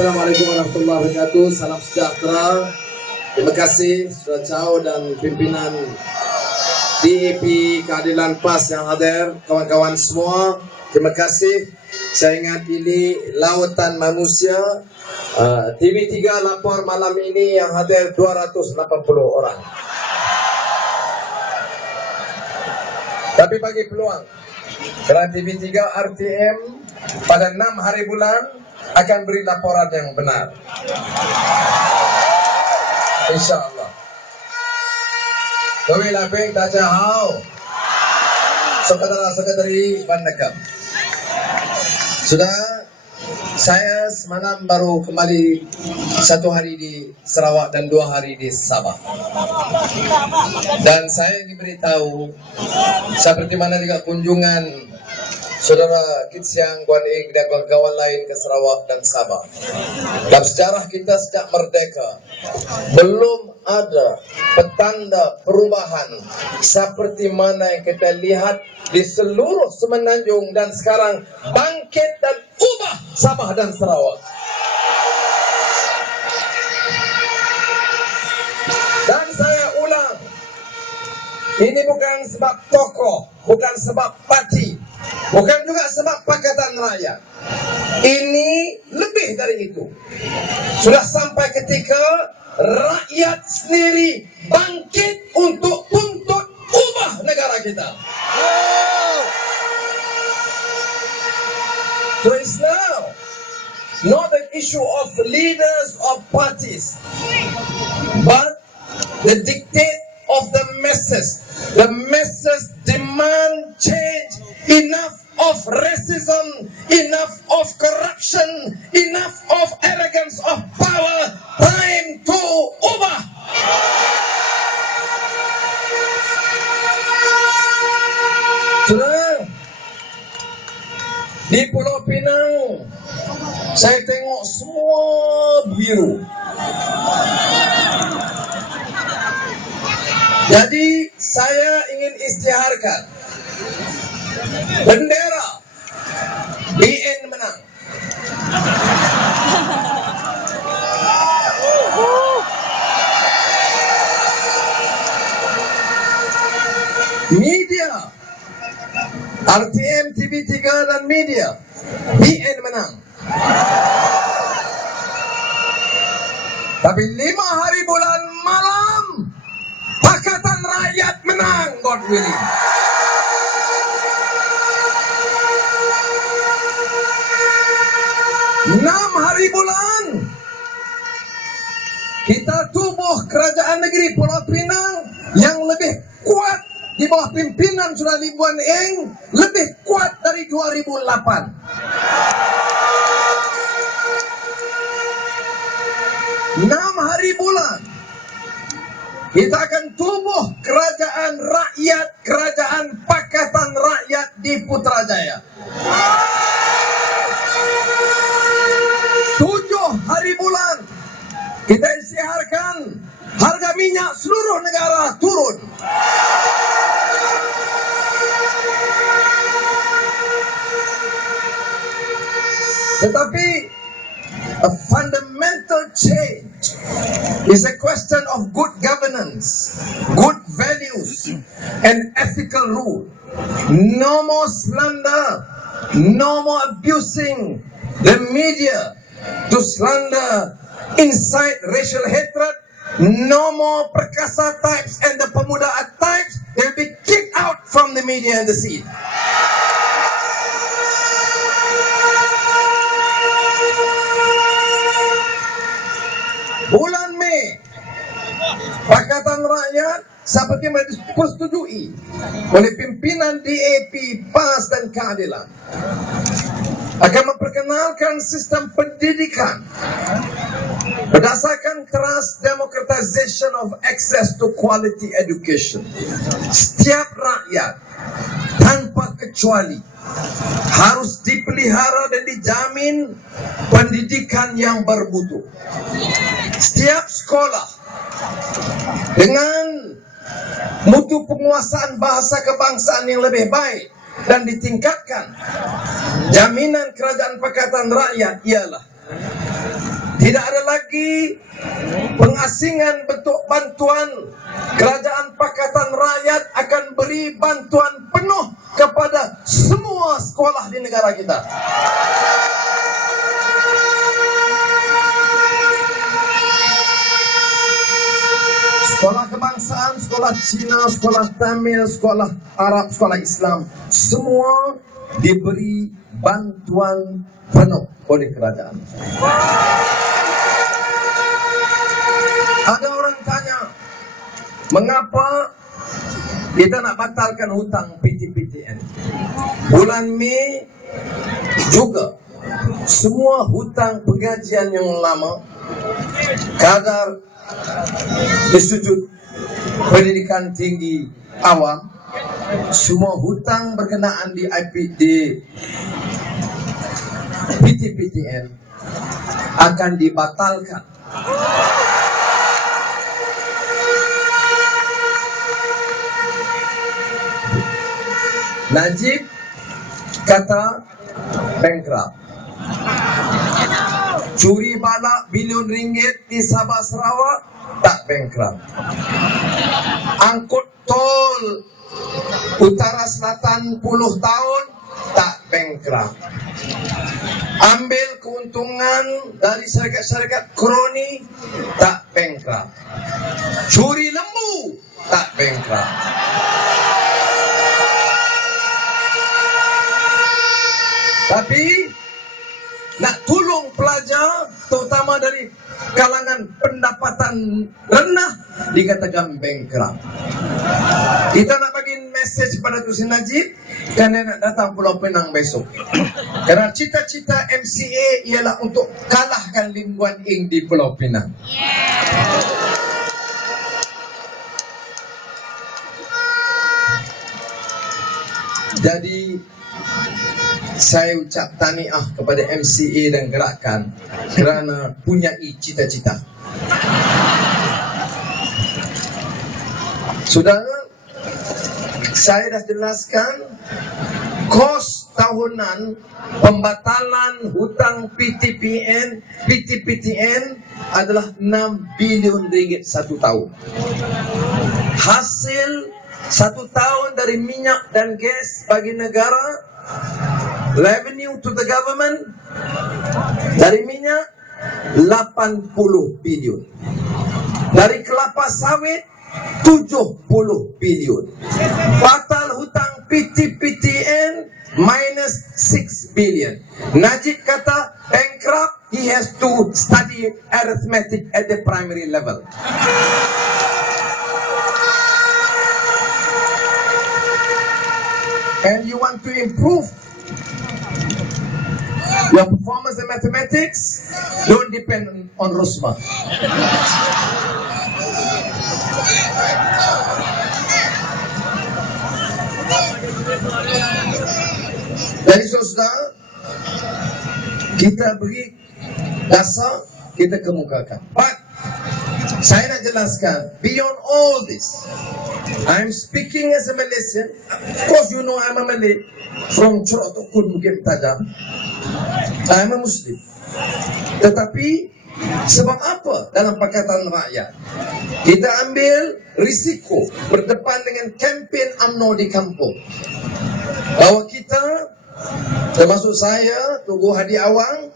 Assalamualaikum warahmatullahi wabarakatuh. Salam sejahtera. Terima kasih Saudara Chow dan pimpinan DAP Keadilan PAS yang hadir, kawan-kawan semua. Terima kasih. Saya ingat ini lautan manusia. TV3 lapor malam ini yang hadir 280 orang. Tapi bagi peluang, kerana TV3 RTM pada 6 hari bulan akan beri laporan yang benar, InsyaAllah. Kami laping taja hau Sekretari Bandagam. Sudah, saya semalam baru kembali 1 hari di Sarawak dan 2 hari di Sabah. Dan saya diberitahu seperti mana juga kunjungan Saudara Kit Siang, Guan Ing dan kawan-kawan lain ke Sarawak dan Sabah. Dalam sejarah kita sejak merdeka, belum ada petanda perubahan seperti mana yang kita lihat di seluruh Semenanjung dan sekarang bangkit dan ubah Sabah dan Sarawak. Dan saya ulang, ini bukan sebab tokoh, bukan sebab parti, bukan juga sebab Pakatan Rakyat. Ini lebih dari itu. Sudah sampai ketika rakyat sendiri bangkit untuk tuntut ubah negara kita. So it's now not an issue of leaders of parties, but the dictate of the masses. The masses demand change. Enough of racism, enough of corruption, enough of arrogance of power. Time to ubah. Sudah, di Pulau Pinang saya tengok semua biru. Jadi saya ingin isytiharkan bendera BN menang. Media, RTM, TV3 dan media, BN menang. Tapi 5 hari bulan malam Pakatan Rakyat menang, God willing. Enam hari bulan kita tubuh kerajaan negeri Pulau Pinang yang lebih kuat di bawah pimpinan Saudara Lee Guan Eng, lebih kuat dari 2008. 6 hari bulan kita akan tubuh kerajaan rakyat, kerajaan Pakatan Rakyat di Putrajaya. 7 hari bulan kita isytiharkan harga minyak seluruh negara turun. Tetapi a fundamental change is a question of good governance, good values, and ethical rule. No more slander, no more abusing the media to slander, incite racial hatred. No more Perkasa types and the Pemuda types. They will be kicked out from the media and the scene. Bulan Mei, Pakatan Rakyat seperti yang dipersetujui oleh pimpinan DAP, PAS dan Keadilan akan memperkenalkan sistem pendidikan berdasarkan teras democratization of access to quality education. Setiap rakyat tanpa kecuali harus dipelihara dan dijamin pendidikan yang bermutu. Setiap sekolah dengan mutu penguasaan bahasa kebangsaan yang lebih baik dan ditingkatkan. Jaminan kerajaan Pakatan Rakyat ialah Tidak ada lagi pengasingan bentuk bantuan. Kerajaan Pakatan Rakyat akan beri bantuan penuh kepada semua sekolah di negara kita. Sekolah kebangsaan, sekolah Cina, sekolah Tamil, sekolah Arab, sekolah Islam, semua diberi bantuan penuh oleh kerajaan. Ada orang tanya, mengapa kita nak batalkan hutang PTPTN? Bulan Mei juga semua hutang pegajian yang lama, kadar Institut Pendidikan Tinggi Awam, semua hutang berkenaan di PTPTN akan dibatalkan. Najib kata bankrupt. Curi balak bilion ringgit di Sabah Sarawak tak bankrupt. Angkut tol Utara Selatan 10 tahun tak bankrupt. Ambil keuntungan dari syarikat-syarikat kroni tak bankrupt. Curi lembu tak bankrupt. Tapi nak tolong pelajar, terutama dari kalangan pendapatan rendah, dikatakan bankrupt. Kita nak bagi message pada Tun Sri Najib, kerana nak datang Pulau Pinang besok. Kerana cita-cita MCA ialah untuk kalahkan Lim Guan Eng di Pulau Pinang. Jadi saya ucap tahniah kepada MCA dan gerakan kerana punya cita-cita. Saudara, saya dah jelaskan kos tahunan pembatalan hutang PTPTN adalah 6 bilion ringgit satu tahun. Hasil satu tahun dari minyak dan gas bagi negara, revenue to the government dari minyak 80 bilion. Dari kelapa sawit 70 bilion. Batal hutang PTPTN minus 6 billion. Najib kata bankrupt, he has to study arithmetic at the primary level. And you want to improve your performance in mathematics, don't depend on Rosma. Jadi saudara, kita beri dasar, kita kemukakan. But saya nak jelaskan, beyond all this, I'm speaking as a Malaysian. Of course you know I'm a Malay from Cerotokun Bukit Tajam. I'm a Muslim. Tetapi sebab apa dalam Pakatan Rakyat kita ambil risiko berdepan dengan kempen UMNO di kampung, bahawa kita, termasuk saya, Tugu Hadi Awang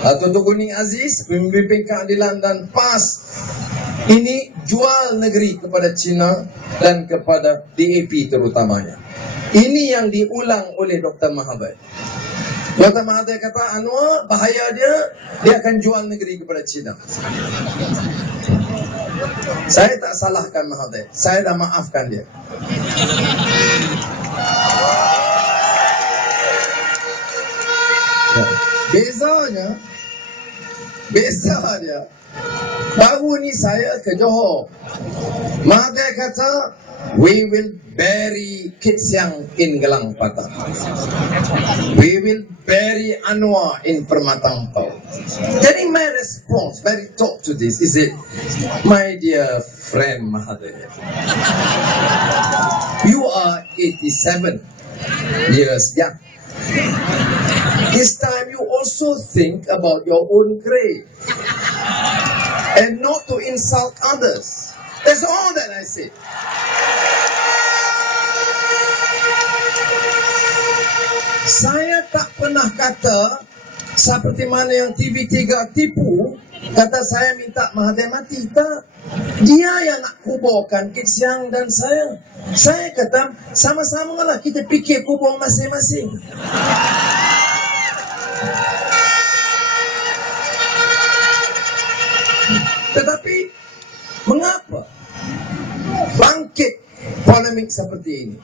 atau Tugu Ning Aziz, pemimpin keadilan dan PAS ini jual negeri kepada China dan kepada DAP terutamanya. Ini yang diulang oleh Dr. Mahathir. Dr. Mahathir kata Anwar, bahaya dia akan jual negeri kepada China. Saya tak salahkan Mahathir, saya dah maafkan dia. Bezanya baru ni saya ke Johor, Mahathir kata we will bury Kit Siang in Gelang Patah, we will bury Anwar in Permatang Pau. Jadi my response, my talk to this is it, my dear friend Mahathir, you are 87 years young. This time you also think about your own grave and not to insult others. That's all that I say. Saya tak pernah kata seperti mana yang TV3 tipu, kata saya minta Mahathir mati. Tak. Dia yang nak kuburkan Kit Siang dan saya. Saya kata sama-sama lah kita fikir kubur masing-masing. Tetapi mengapa bangkit polemik seperti ini?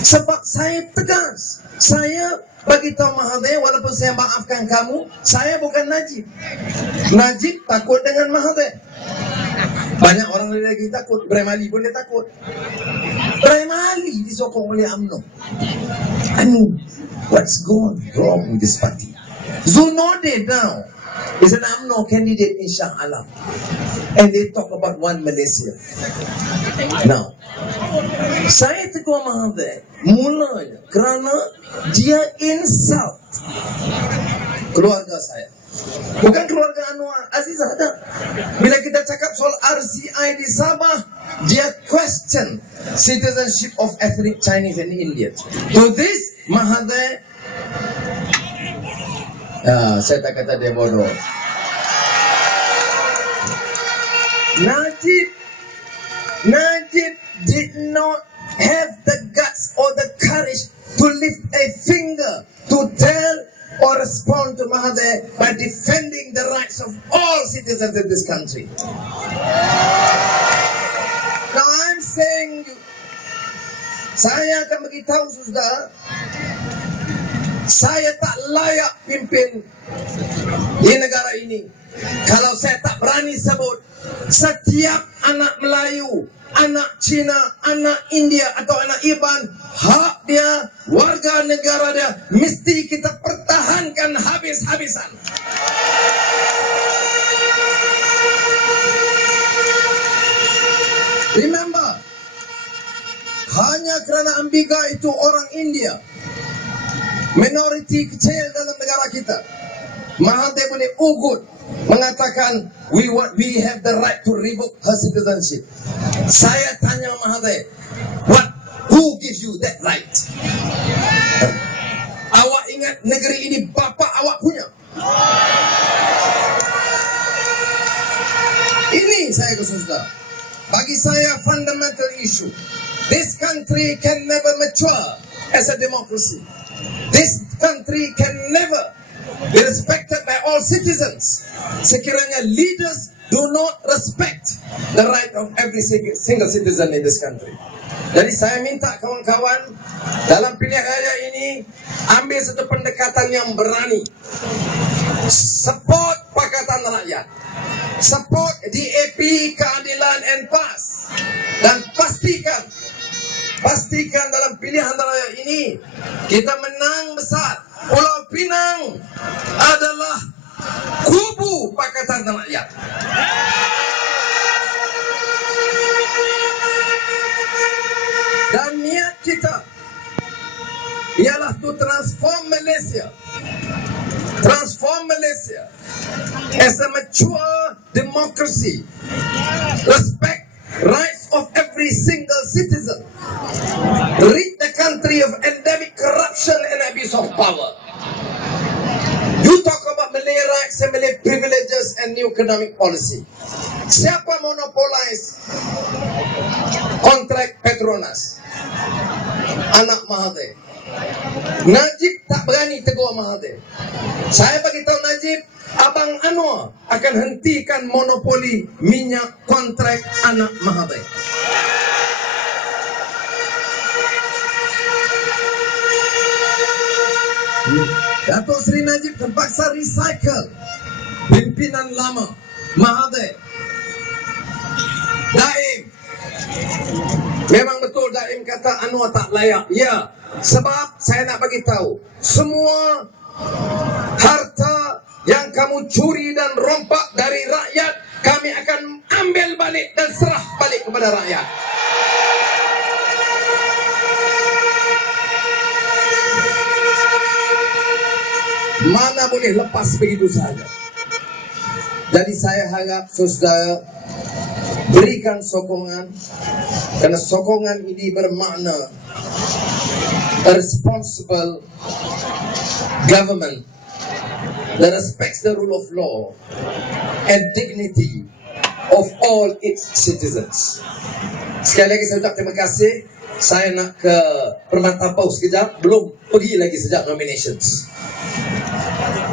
Sebab saya tegas. Saya bagi tahu Mahathir, walaupun saya maafkan kamu, saya bukan Najib. Najib takut dengan Mahathir. Banyak orang lagi takut. Ibrahim Ali pun dia takut. Ibrahim Ali disokong oleh UMNO. I mean, what's going wrong with this party? Zulnode now is an UMNO candidate in Shah Alam. And they talk about one Malaysia. Now, saya tegur Mahathir mulanya kerana dia insult keluarga saya. Bukan keluarga Anwar Azizah dah. Bila kita cakap soal RCI di Sabah, dia question citizenship of ethnic Chinese and Indians. To this, Mahathir, saya tak kata dia bodoh. Najib did not have the guts or the courage to lift a finger to tell or respond to Mahathir by defending the rights of all citizens in this country. Now I'm saying, saya akan beritahu sudah, saya tak layak pimpin di negara ini kalau saya tak berani sebut setiap anak Melayu, anak Cina, anak India atau anak Iban, hak dia, warga negara dia, mesti kita pertahankan habis-habisan. Remember, hanya kerana Ambiga itu orang India, minoriti kecil dalam negara kita, Mahathir boleh ugut mengatakan we have the right to revoke her citizenship. Saya tanya Mahathir, who gives you that right? Awak ingat negeri ini bapa awak punya? Ini saya khususnya, bagi saya fundamental issue. This country can never mature as a democracy. This country can never be respected by all citizens sekiranya leaders do not respect the right of every single citizen in this country. Jadi saya minta kawan-kawan dalam pilihan raya ini ambil satu pendekatan yang berani. Support Pakatan Rakyat, support DAP, Keadilan and PAS, dan pastikan dalam pilihan raya ini kita menang besar. Pulau Pinang adalah kubu Pakatan Rakyat. Dan niat kita ialah to transform Malaysia as a mature democracy, respect rights of every single citizen, rid the country of endemic corruption and abuse of power. You talk about Malay rights and Malay privileges and new economic policy. Siapa monopolize kontrak Petronas? Anak Mahathir. Najib tak berani tegur Mahathir. Saya bagi tahu Najib, Abang Anwar akan hentikan monopoli minyak kontrak anak Mahathir. Datuk Seri Najib terpaksa recycle pimpinan lama Mahathir. Daim, memang betul Daim kata Anwar tak layak. Ya, sebab saya nak bagi tahu, semua harta yang kamu curi dan rompak dari rakyat, kami akan ambil balik dan serah balik kepada rakyat. Mana boleh lepas begitu saja. Jadi saya harap saudara berikan sokongan, karena sokongan ini bermakna a responsible government that respects the rule of law and dignity of all its citizens. Sekali lagi saya ucap terima kasih. Saya nak ke Permantapau sekejap, belum pergi lagi sejak nominations.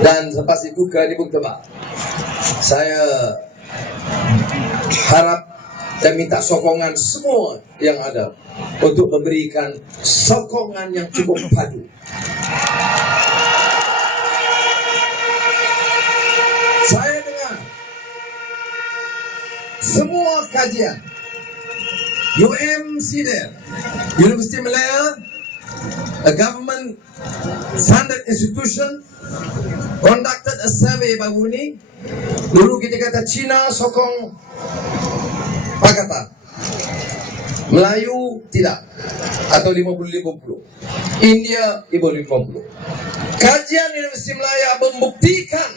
Dan lepas itu ke Nibung Tebak. Saya harap dan minta sokongan semua yang ada untuk memberikan sokongan yang cukup padu. Saya dengar semua kajian UMCDER, Universiti Malaya, a government funded institution, conducted a survey baru ni. Dulu kita kata Cina sokong Pakatan, Melayu tidak, atau 50-50, India 50-50. Kajian Universiti Malaya membuktikan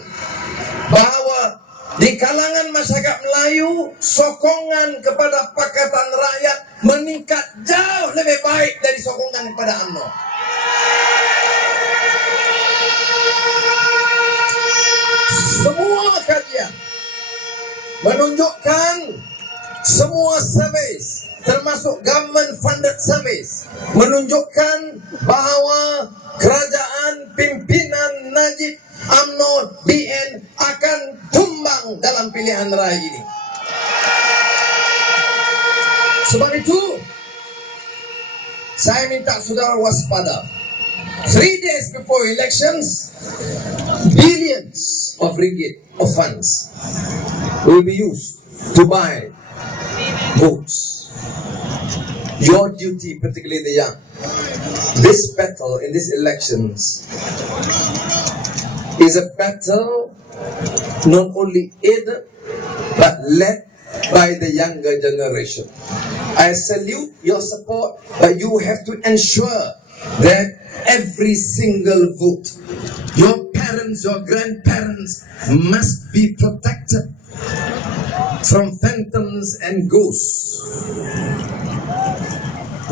bahawa di kalangan masyarakat Melayu, sokongan kepada Pakatan Rakyat meningkat jauh lebih baik dari sokongan kepada UMNO. Semua kajian menunjukkan, semua surveys, termasuk government funded surveys, menunjukkan bahawa kerajaan pimpinan Najib UMNO BN akan tumbang dalam pilihan raya ini. Sebab itu saya minta saudara waspada. 3 days before elections, billions of ringgit of funds will be used to buy votes. Your duty, particularly the young, this battle in these elections is a battle not only aided but led by the younger generation. I salute your support, but you have to ensure that every single vote, your parents, your grandparents must be protected from phantoms and ghosts.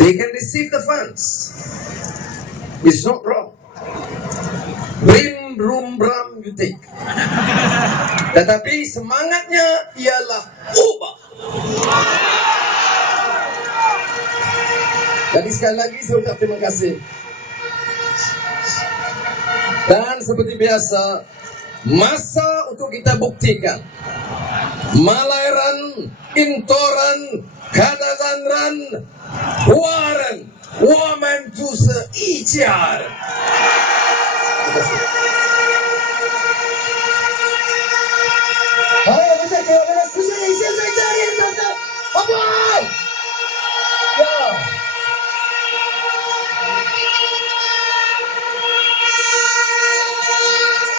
They can receive the funds. It's not wrong. Brim, brum, bram, you take. Tetapi semangatnya ialah ubah. Jadi sekali lagi saya ucap terima kasih. Dan seperti biasa, masa untuk kita buktikan Malairan, Intoran, Kadazanran, Waran, Waman Tuse, Ijar.